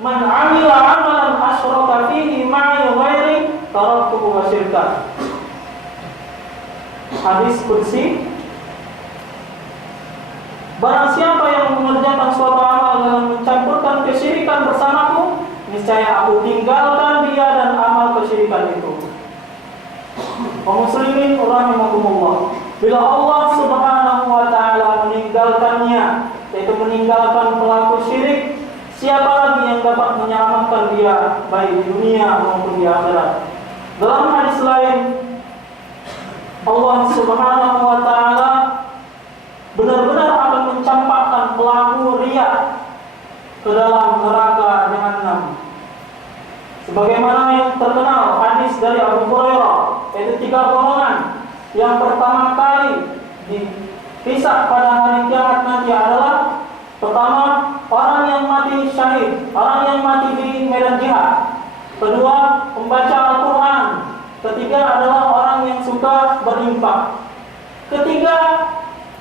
"Man 'amila 'amalan asyraka fihi ma'i ghairi taraktuhu wa syirka." Hadis qudsi. Barang siapa yang mengerjakan suatu amal dengan mencampurkan kesyirikan bersamaku, niscaya aku tinggalkan dia dan amal kesyirikan itu. Kaum muslimin rahimakumullah, bila Allah Subhanahu wa taala meninggalkannya, yaitu meninggalkan pelaku syirik, siapa lagi yang dapat menyelamatkan dia baik di dunia maupun di akhirat? Dalam hadis lain, Allah Subhanahu wa taala benar-benar akan mencampakkan pelaku riya ke dalam neraka Jahannam. Sebagaimana yang terkenal hadis dari Abu Hurairah, yaitu 3 golongan. Yang pertama kali dipisah pada hari kiamat nanti adalah: pertama, orang yang mati syahid, orang yang mati di medan jihad. Kedua, pembaca Al-Quran. Ketiga adalah orang yang suka berinfak. Ketiga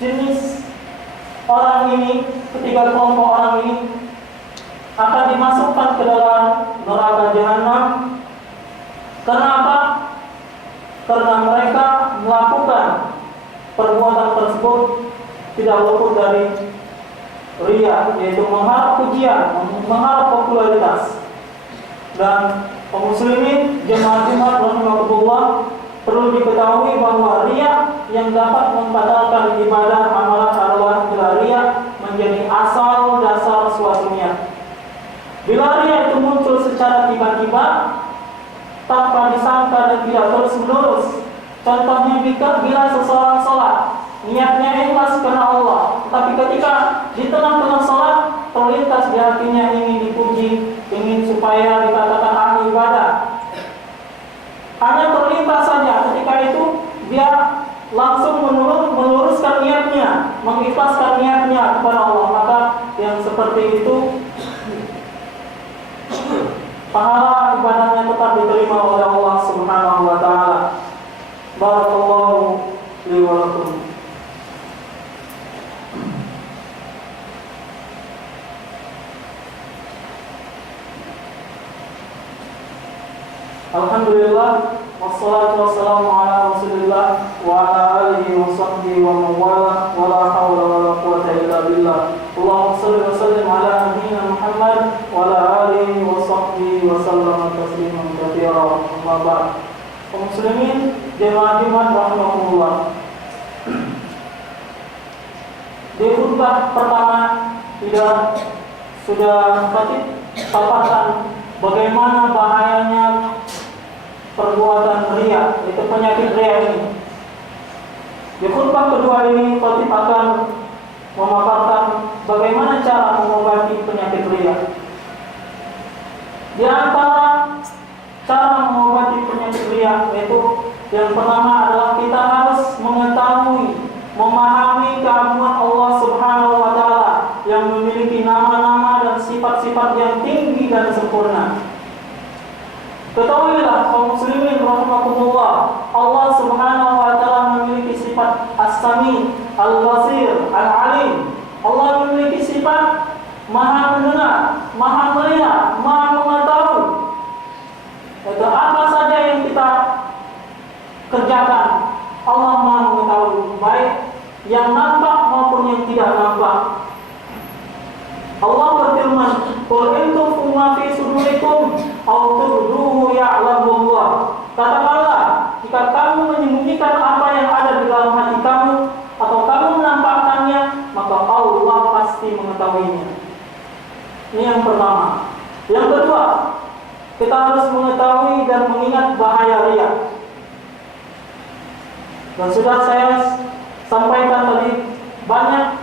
jenis orang ini, ketiga kelompok orang ini akan dimasukkan ke dalam neraka Jahannam. Karena apa? Karena mereka melakukan perbuatan tersebut tidak luput dari riya, yaitu mengharap pujian, mengharap popularitas. Dan kaum muslimin jemaah Jumat rahimakumullah, perlu diketahui bahwa riya yang dapat membatalkan ibadah amalan adalah bila riya menjadi asal dasar suatu niat. Bila riya itu muncul secara tiba-tiba tanpa disangka dan tidak terus-menerus, contohnya bila seseorang sholat, niatnya ikhlas karena Allah, tapi ketika di tengah-tengah sholat terlintas di hatinya ingin dipuji, ingin supaya dikatakan ahli ibadah, hanya terlintas saja, ketika itu dia langsung meluruskan niatnya, mengikhlaskan niatnya kepada Allah, maka yang seperti itu pahala ibadahnya tetap diterima oleh Allah Subhanahu wa taala. Barakallahu li wa lakum. Alhamdulillah, wassalatu wassalamu ala Rasulillah wa ala alihi wa sahbihi wa man wala, wa la hawla wa la quwwata illa billah. Allahumma shalli wa sallim ala nabiyyina Muhammad wa ala alihi wa sahbihi wa sallam tasliman katsira. Amma ba'd. Kaum muslimin jemaah Jumat rahimakumullah. Di khutbah pertama sudah khatib paparkan bagaimana bahayanya perbuatan riya, itu penyakit riya ini. Di khutbah kedua ini khatib akan memaparkan bagaimana cara mengobati penyakit riya. Di antara cara mengobati penyakit riya yaitu yang pertama adalah kita harus mengetahui, memahami keagungan Allah Subhanahu wa taala yang memiliki nama-nama dan sifat-sifat yang tinggi dan sempurna. Ketahuilah kaum muslimin rahimakumullah, Allah Subhanahu wa taala memiliki sifat As-Sami, Al-Basir, Al-Alim. Allah memiliki sifat Maha mendengar, Maha melihat, Maha mengetahui. Itu apa saja yang kita kerjakan, Allah Maha mengetahui, baik yang nampak maupun yang tidak nampak. Allah berfirman, "Qul in tukhfu ma fi sudurikum aw tubduhu ya'lamullah." Katakanlah, jika kamu menyembunyikan apa yang ada di dalam hati kamu atau kamu menampakkannya, maka Allah pasti mengetahuinya. Ini yang pertama. Yang kedua, kita harus mengetahui dan mengingat bahaya riya. Dan sudah saya sampaikan tadi banyak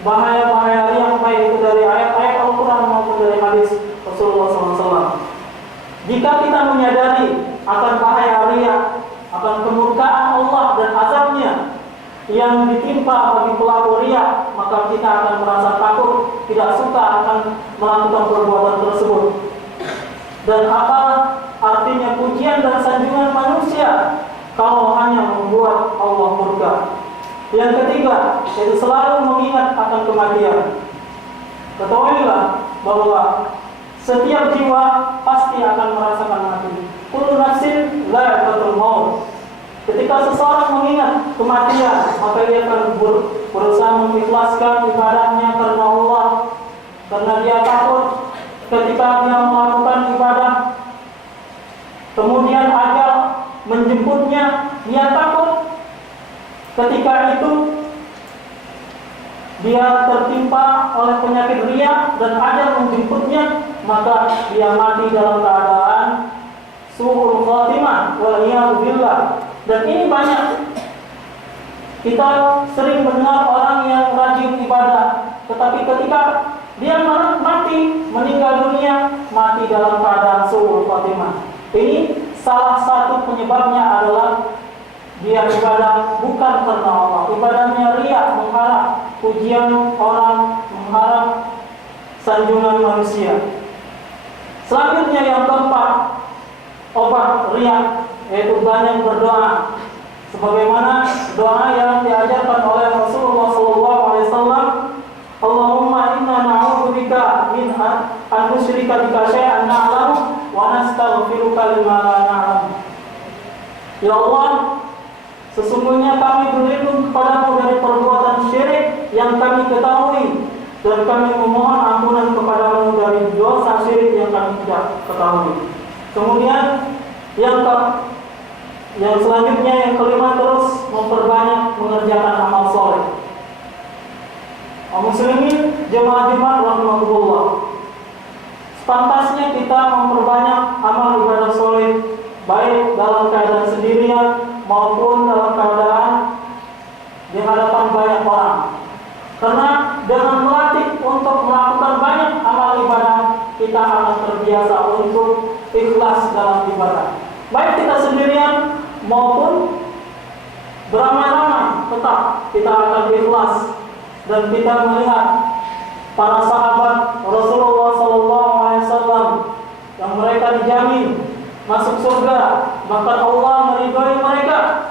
bahaya-bahaya riya, baik itu dari ayat-ayat Al-Quran maupun dari hadis Rasulullah SAW. Jika kita menyadari akan bahaya riya, akan kemurkaan Allah dan azabnya yang ditimpa bagi pelaku riya, maka kita akan merasa takut, tidak suka akan melakukan perbuatan tersebut. Dan apa artinya pujian dan sanjungan manusia kalau hanya membuat Allah murka? Yang ketiga, yaitu selalu mengingat akan kematian. Ketahuilah bahwa Setiap jiwa pasti akan merasakan mati. Kullu nafsin dha'iqatul maut. Ketika seseorang mengingat kematian, maka dia akan berusaha mengikhlaskan ibadahnya karena Allah, karena dia takut ketika dia melakukan ibadah, kemudian ajal menjemputnya, dia takut ketika itu dia tertimpa oleh penyakit riya dan ajal menjemputnya, maka dia mati dalam keadaan su'ul khatimah wal-iyadu billah. Dan ini banyak. Kita sering mendengar orang yang rajin ibadah, tetapi ketika dia mati, meninggal dunia, mati dalam keadaan su'ul khatimah. Ini salah satu penyebabnya adalah dia ibadah bukan karena Allah. Ibadahnya riya, mengharap pujian orang, mengharap sanjungan manusia. Selanjutnya yang keempat, obat riya, yaitu banyak berdoa. Sebagaimana doa yang diajarkan oleh Rasulullah SAW, Allahumma inna na'udzubika min an nusyrika bika syai'an na'lamu wa nastaghfiruka lima la na'lamu. Ya Allah, sesungguhnya kami berlindung kepadamu dari perbuatan syirik yang kami ketahui, dan kami memohon ampunan kepadamu dari dosa syirik yang kami tidak ketahui. Kemudian yang selanjutnya, yang kelima, terus memperbanyak mengerjakan amal soleh. Muslimin jemaah Jumat rahimahullah, sepantasnya kita memperbanyak amal ibadah soleh, baik dalam keadaan sendirian maupun dalam keadaan di hadapan banyak orang. Karena dengan melatih untuk melakukan banyak amal ibadah, kita akan terbiasa untuk ikhlas dalam ibadah. Baik kita sendirian maupun beramai-ramai, tetap kita akan ikhlas. Dan kita melihat para sahabat Rasulullah SAW yang mereka dijamin masuk surga, bahkan Allah meridhoi mereka.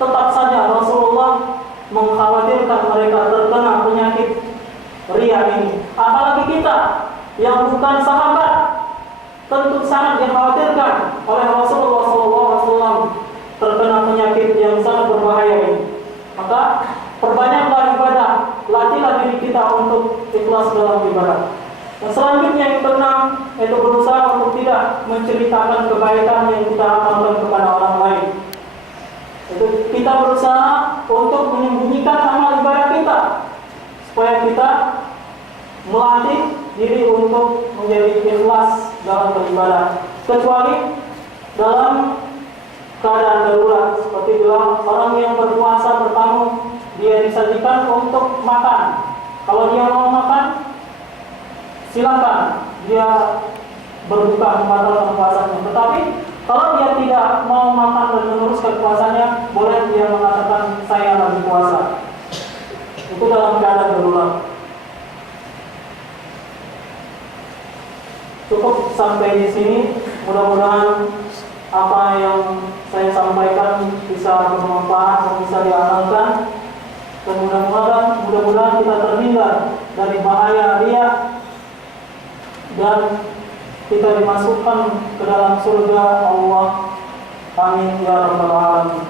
Tetap saja Rasulullah mengkhawatirkan mereka terkena penyakit riya ini. Apalagi kita yang bukan sahabat, tentu sangat dikhawatirkan oleh Rasulullah SAW terkena penyakit yang sangat berbahaya ini. Maka perbanyaklah ibadah, latihlah diri kita untuk ikhlas dalam ibadah. Dan selanjutnya yang keenam, yaitu berusaha untuk tidak menceritakan kebaikan yang kita amalkan kepada orang lain. Itu kita berusaha untuk menyembunyikan amal ibadah kita, supaya kita melatih diri untuk menjadi ikhlas dalam beribadah. Kecuali dalam keadaan darurat, seperti bila orang yang berpuasa bertamu, dia disajikan untuk makan. Kalau dia mau makan, silakan dia berbuka membatalkan puasanya. Tetapi kalau dia tidak mau makan dan meneruskan puasanya, boleh dia mengatakan saya lagi puasa. Itu dalam keadaan darurat. Cukup sampai di sini. Mudah-mudahan apa yang saya sampaikan bisa bermanfaat dan bisa diamalkan. Dan mudah-mudahan kita terhindar dari bahaya riya dan kita dimasukkan ke dalam surga Allah. Amin ya rabbal alamin.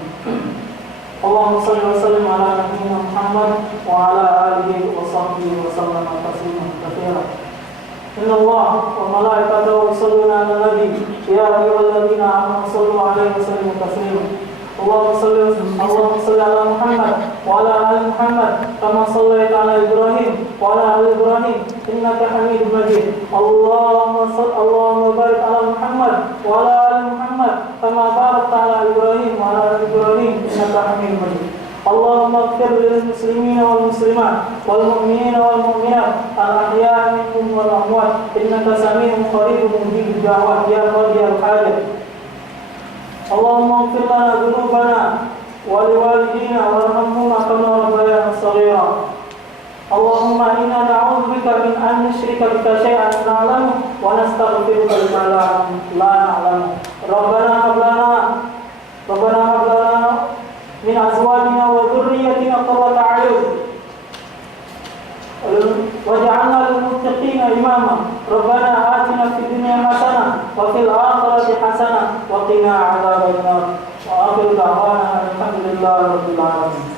Allahumma shalli wa sallim ala nabiyyina Muhammad wa ala alihi wa sahbihi wa sallam tasliman katsiran. Inna Allah wa malaikatahu yusholluna 'alan nabi ya ayyuhalladzina amanu shallu 'alaihi wa sallimu taslima. Allahumma shalli ala Muhammad wa ala ali Muhammad kama shallaita ala Ibrahim wa ala ali Ibrahim innaka Hamidum Majid. Allahumma barik ala Muhammad wa ala ali Muhammad kama barakta ala Ibrahim wa ala ali Ibrahim innaka Hamidum Majid. Allahumma ighfir lil muslimina wal muslimat wal mu'minina wal mu'minat al ahya'i minhum wal amwat innaka sami'un qaribun mujibud da'wat ya qadiyal hajat. Allahumma ighfir lana dhunubana wa liwalidina warhamhuma kama rabbayana shaghira. Allahumma inna na'udzubika min an nusyrika bika syai'an na'lamu wa nastaghfiruka lima la na'lamu. Rabbana hab lana min azwajina wa dhurriyyatina qurrata a'yun waj'alna lil للمتقين إماما ربنا آتنا في الدنيا حسنة وفي الآخرة حسنة وقنا عذاب النار وآخر دعوانا الحمد لله رب العالمين.